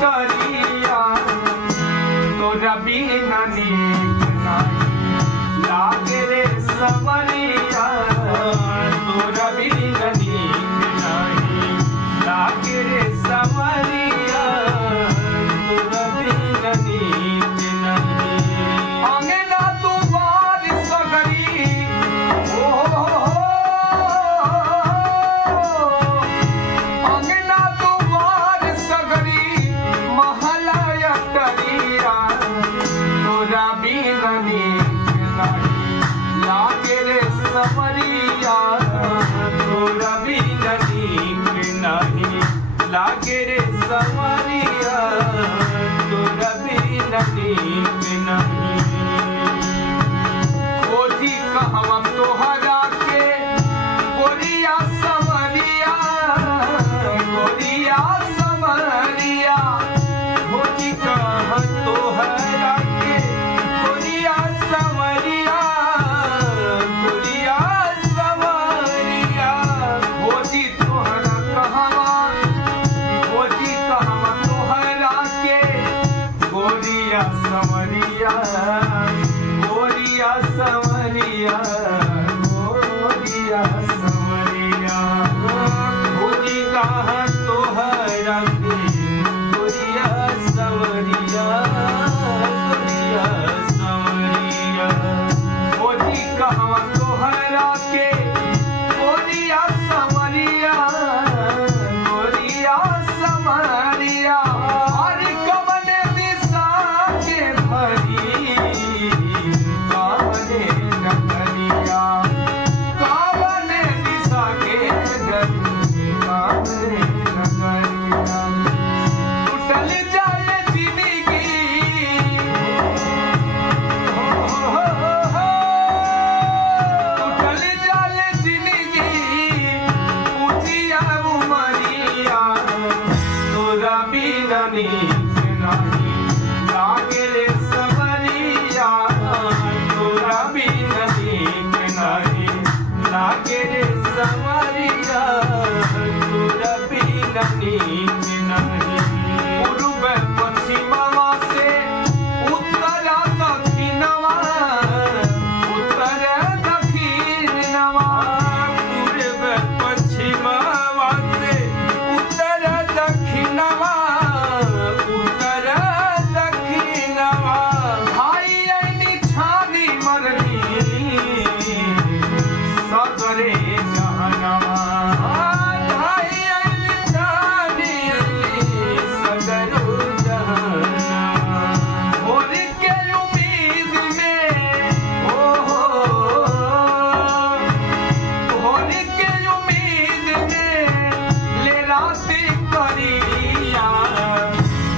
करिया तोरा बिना नीक नाही लागे रे समरिया तोरा बिना नीक नाही लागे रे समरिया तोरा बिना नीक नाही अंगना तुम्हार सगरी अंगना तुम्हार सगरी महलाया करिया तोरा बिना नीक नाही लागे रे समरिया तोरा बिना नीक नाही लागे रे समरिया तोरा बिना नीक नहीं खोजी कहवा तोहरा के गोरिया समरिया गोरिया समरिया खोजी कहाँ तोहरा के गोरिया समरिया गोरिया समरिया खोजी तोहरा कहवा खोजी कहवा तोहरा के गोरिया समरिया गोरिया समरिया गोरिया समरिया खोजी कहाँ तोहरा के गोरिया समरिया गोरिया समरिया खोजी कहाँ तोहरा के गोरिया समरिया गोरिया समरिया और कवन दिशा के भरी कावने नगरिया कावने दिशा के गरी कावने नगरिया टूटल जाए जिंदगी टूटल जाए जिंदगी उजिया उमरिया तोरा बिना नीक नाही लागे रे समरिया तोरा बिना नीक नाही लागे रे समरिया तोरा बिना नीक नाही पूर्व पश्चिमवा से उत्तर दक्षिणवा उत्तर दक्षिणवा पूर्व पश्चिमवा से उत्तर दक्षिणवा उत्तर दक्षिणवा भाई ऐनी छानी मरनी सगरे जहनवा भाई ऐनी छानी सगरो जहनवा भोर के उम्मीद में भोर के उम्मीद में ले राती करिया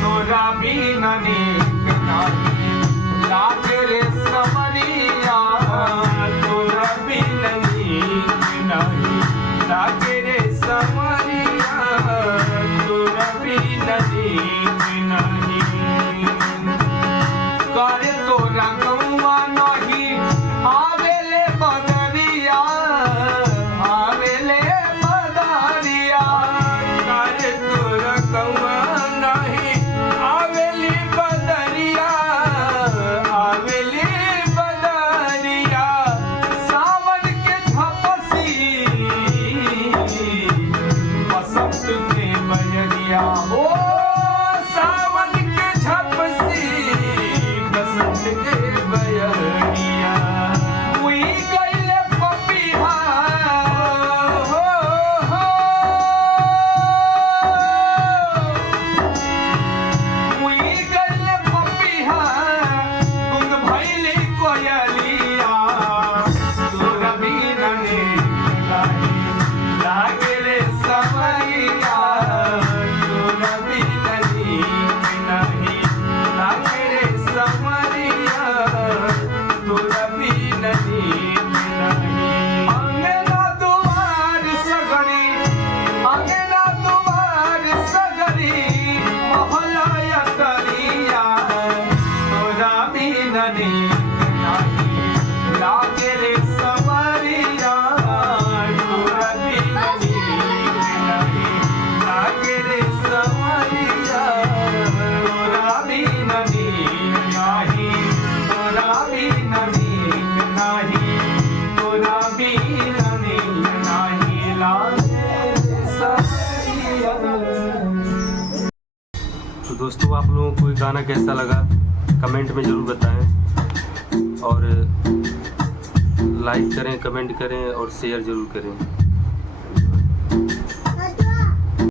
तोरा बिना नीक नाही लागे रे समरिया तोरा बिना नीक नाही लागे रे समरिया तोरा बिना नीक नाही करे तोरा गौवा नहीं आवेले बदरिया आवेले बदरिया करे तोरा गौवा नहीं आवेली बदरिया आवेली बदरिया सावन के झपसी बसंत के बजरिया ओ सावन के तो दोस्तों आप लोगों को ये गाना कैसा लगा कमेंट में ज़रूर बताएं, और लाइक करें, कमेंट करें और शेयर ज़रूर करें।